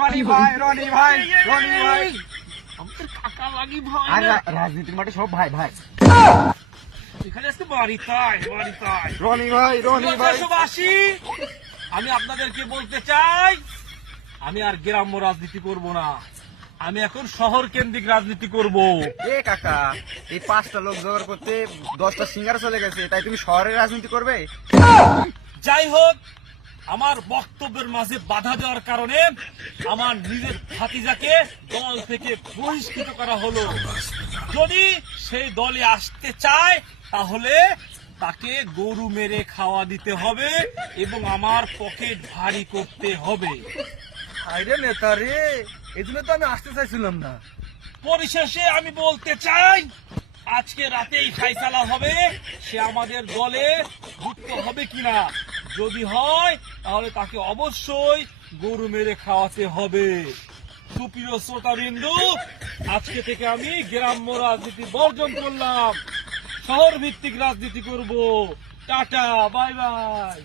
রনি ভাই, রনি ভাই, রনি ভাই। আমাদের কাকা লাগি ভাই আর না। রাজনীতির মাঠে সব ভাই ভাই। এখানে আজকে বাড়ি তাই। রনি ভাই, রনি ভাই। দেশবাসী, আমি আপনাদেরকে বলতে চাই, আমি আর গ্রাম্য রাজনীতি করব না, আমি এখন শহর কেন্দ্রিক রাজনীতি করব। এ কাকা, এই 5টা লোক জোগাড় করতে 10টা সিঙ্গার চলে গেছে, তাই তুমি শহরের রাজনীতি করবে? যাই হোক, আমার বক্তব্যের মাঝে বাধা দেওয়ার কারণে আমার নিজের ভাতিজাকে দল থেকে বহিষ্কৃত করা হলো। যদি সেই দলে আসতে চায় তাহলে তাকে গরু মেরে খাওয়া দিতে হবে এবং আমার পকেট ভারী করতে হবে। আরে নেতা রে, এই জন্য তো আমি আসতে চাইছিলাম না। পরিশেষে আমি বলতে চাই, আজকে রাতেই ফাইসালা হবে সে আমাদের দলে যুক্ত হবে কিনা। যদি হয় তাহলে তাকে অবশ্যই গরু মেরে খাওয়াতে হবে। সুপ্রিয় শ্রোতাবিন্দু, আজকে থেকে আমি গ্রাম্য রাজনীতি বর্জন করলাম, শহর ভিত্তিক রাজনীতি করব। Tata, bye bye.